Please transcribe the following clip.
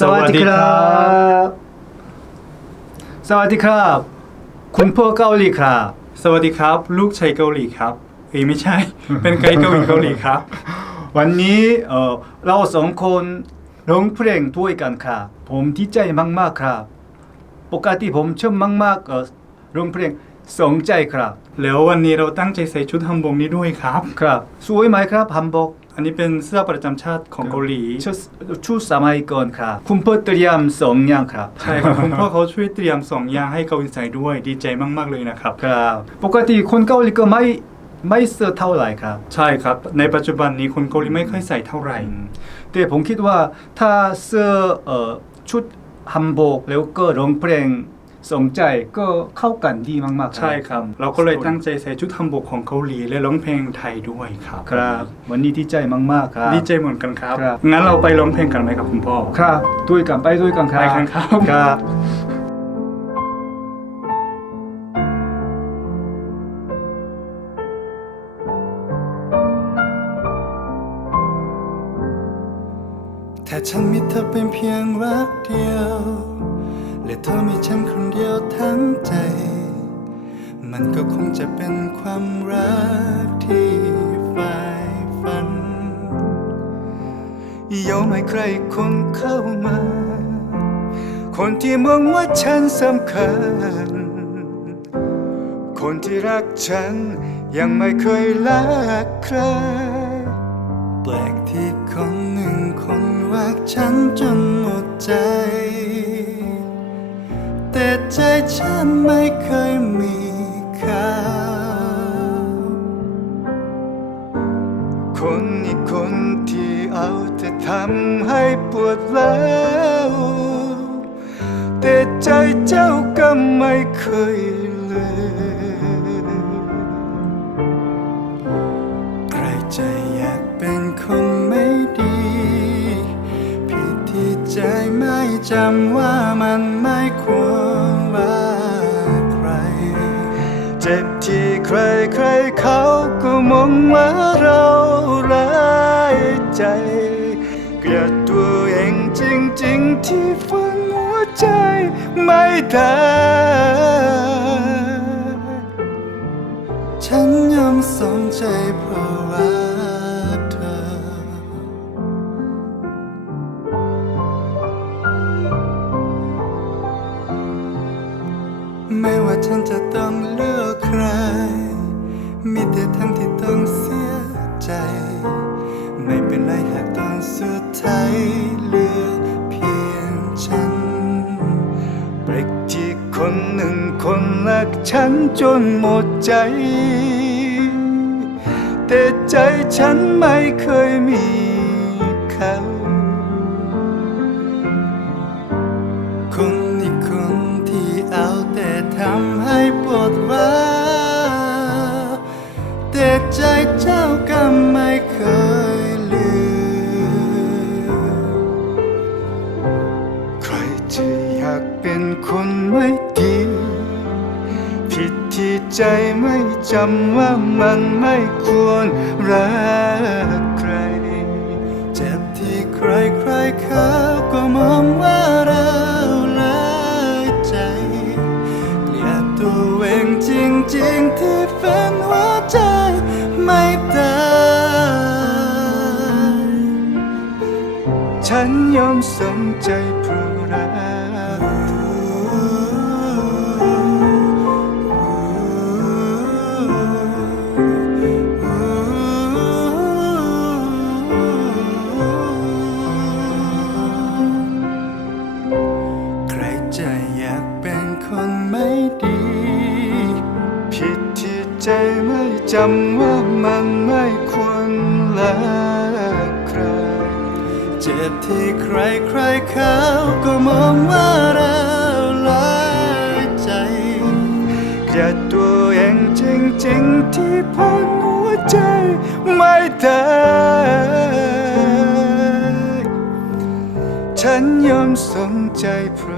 สวัสดีครับ สวัสดีครับ คุณพ่อเกาหลีครับ สวัสดีครับ ลูกชายเกาหลีครับเอ้ยไม่ใช่ เป็นไกด์เกาหลีเกาหลีครับ วันนี้เอ่อเราสองคนร้องเพลงด้วยกันครับผมดีใจมากๆครับ ปกติผมชอบมากๆเอ่อร้องเพลงสองใจครับ แล้ววันนี้เราตั้งใจใส่ชุดฮัมบงนี้ด้วยครับ ครับ สวยไหมครับฮัมบก อันนี้เป็นเสื้อประจำชาติของเกาหลี ชุดชุดสมัยก่อนครับคุณพ่อเตรียมสองอย่างครับใช่ครับคุณพ่อเขาช่วยเตรียมสองอย่างให้เกาหลีใส่ด้วยดีใจมากๆเลยนะครับครับปกติคนเกาหลีก็ไม่ไม่เสื้อเท่าไหร่ครับ ใช่ครับ ในปัจจุบันนี้คนเกาหลีไม่ค่อยใส่เท่าไหร่ แต่ผมคิดว่าถ้าเสื้อเอ่อชุดฮัมโบกแล้วก็ร้องเพลง สงใจก็เข้ากันดีมากๆ ใช่ครับ เราก็เลยตั้งใจใส่ชุดฮัมบกของเกาหลีและร้องเพลงไทยด้วยครับ ครับ วันนี้ดีใจมากๆครับดีใจเหมือนกันครับครับงั้นเราไปร้องเพลงกันไหมครับคุณพ่อ ครับด้วยกันไปด้วยกันครับไปกันครับครับถ้าฉันมีเธอเป็นเพียงรักเดียว และเธอมีฉันคนเดียวทั้งใจ มันก็คงจะเป็นความรักที่ฝ่ายฝันยอมให้ใครคนเข้ามา คนที่มองว่าฉันสำคัญ คนที่รักฉันยังไม่เคยรักใคร แปลกที่คนหนึ่งคนรักฉันจนหมดใจ แต่ใจฉันไม่เคยมีค่าคนอีกคนที่เอาแต่ทำให้ปวดร้วแต่ใจเจ้าก็ไม่เคยเลืมใครจอยากเป็นคนไม่ดี ผิดที่ใจไม่จำว่ามันไม่ จ็บที่ใครใครเขาก็มองว่าเราร้ายใจ เกลียดตัวเองจริงๆที่ฟังหัวใจไม่ได้ฉันยอมสนใจเพราะว่า ไม่ว่าฉันจะต้องเลือกใคร มีแต่ทั้งที่ต้องเสียใจ ไม่เป็นไรหากตอนสุดท้ายเหลือเพียงฉันเปรกที่คนหนึ่งคนรักฉันจนหมดใจ แต่ใจฉันไม่เคยมีเขา ทำให้ปวดร้าวแต่ใจเจ้าก็ไม่เคยลืม ใครจะอยากเป็นคนไม่ดี ผิดที่ใจไม่จำว่ามันไม่ควรรักใคร เจ็บที่ใครใครเขาก็ จริงๆที่ฝันหัวใจไม่ได้ฉันยอมสมใจเพราะรัก จำว่ามันไม่ควรรักใคร เจ็บที่ใครใครเขาก็มองว่าเราลายใจเกลียดตัวเองจริงๆที่พันหัวใจไม่ได้ฉันยอมสนใจเพราะ